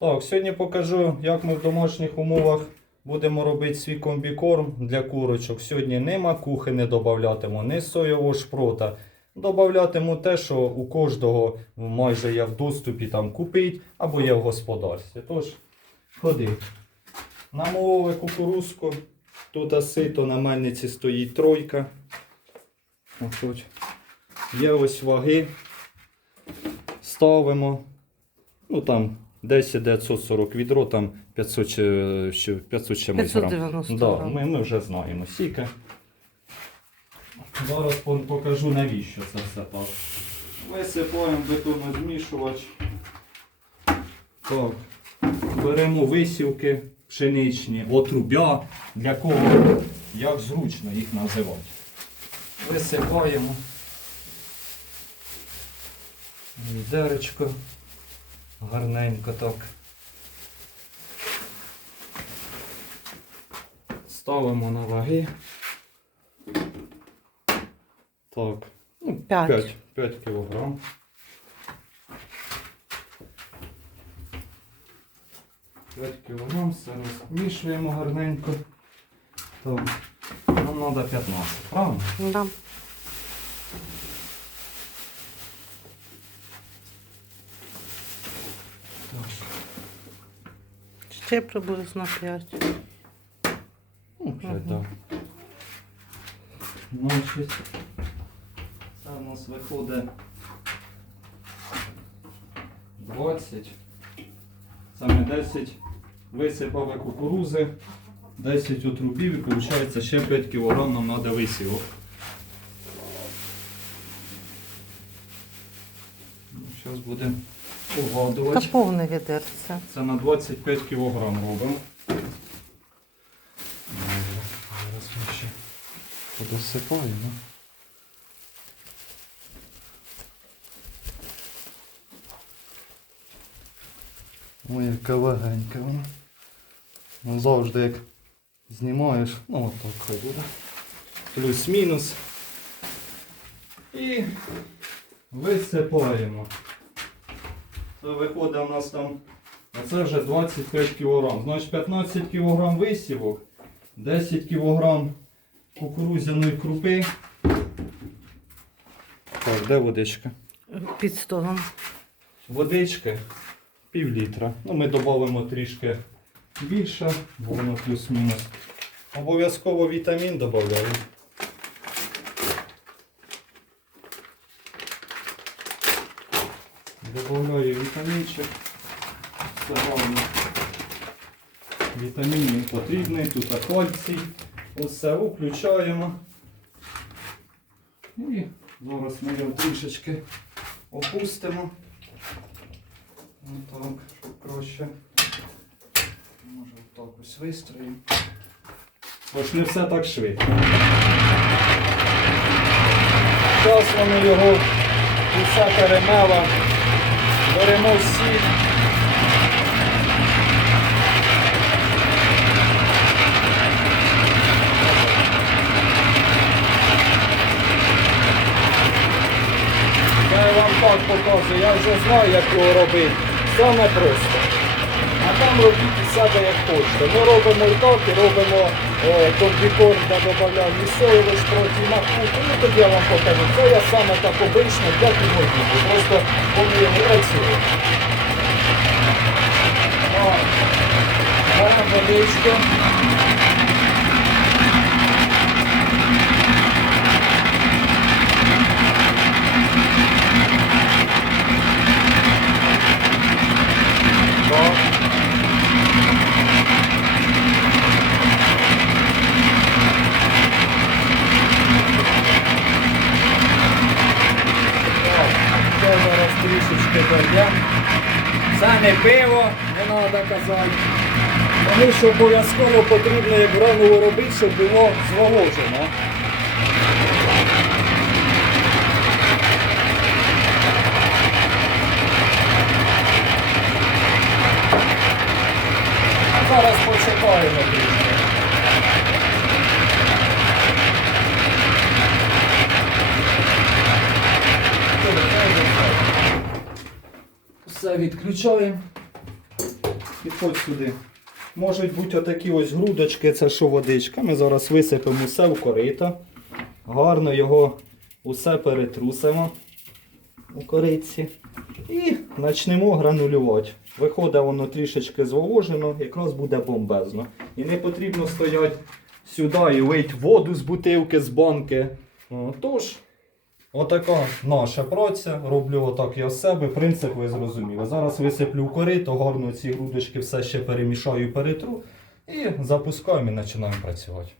Так, сьогодні покажу, як ми в домашніх умовах будемо робити свій комбікорм для курочок. Сьогодні ні макухи не додаватиму, ні соєвого шпрота. Добавлятиму те, що у кожного майже є в доступі там купить або є в господарстві. Тож, ходи. Намололи кукурузку. Тут сито на мельниці стоїть тройка. Отут. Є ось ваги. Ставимо. Ну там 10 940 відро, там 500, чи- ще- 500 чимось грам. 590 Да, ми, ми вже знаємо скільки. Зараз покажу навіщо це все так. Висипаємо бетонозмішувач. Так. Беремо висівки пшеничні, отрубя, для кого як зручно їх називати. Висипаємо. Відеречко. Гарненько так. Ставимо на ваги. Так. Ну, П'ять. 5, 5 кілограм. П'ять кілограм, все розмішуємо гарненько. Так. Нам треба 15, правильно? Да. Ще приблизно 5. Ну, 5, Мгм. так. Значить, це у нас виходить 20. Саме 10 висипали кукурузи, 10 отрубів і виходить ще 5 кг нам треба висівок. Зараз будемо Та погадувати. повне відерце. Це на 25 кг робимо. Зараз ми ще подосипаємо. Ой, яка легенька вона. Ну, завжди як знімаєш, ну от так хай буде. Плюс-мінус. І висипаємо. Це виходить у нас там це вже 25 кг. Значить 15 кг висівок, 10 кг кукурудзяної крупи. Так, де водичка? Під столом. Водички пів літра. Ну, ми додамо трішки більше, бо воно плюс-мінус. Обов'язково вітамін додаємо. Добавляю вітамінчик. Все гарно. Вітамін він потрібний, тут кальцій. Усе включаємо. І зараз ми його трішечки опустимо. Отак, щоб краще. Може отак ось вистроїмо. Ось не все так швидко. Зараз ми його усе перемела. Беремо всі. Я вам так показую, я вже знаю, як його робити. Саме просто. А там робіть і себе як хочете. Ми робимо і так, і робимо е, комбікорм, де додаємо і проти макуху. Ну тоді я вам покажу. Це я саме так обично для підготівки. Просто поміємо працює. Беремо водичку. Трішечки дойдемо. Це не пиво, не треба казати. Тому що обов'язково потрібно як гранулу робити, щоб було зволожено. Зараз почекаємо трішки. Все відключаємо. підходь сюди. Можуть бути отакі ось грудочки, це що водичка. Ми зараз висипемо все в корито. Гарно його усе перетрусимо у кориці. І почнемо гранулювати. Виходить воно трішечки зволожено, якраз буде бомбезно. І не потрібно стояти сюди і лить воду з бутилки, з банки. Тож, отака наша праця. Роблю отак я з себе. Принцип ви зрозуміли. Зараз висиплю в корито, гарно ці грудочки все ще перемішаю перетру. І запускаємо і починаємо працювати.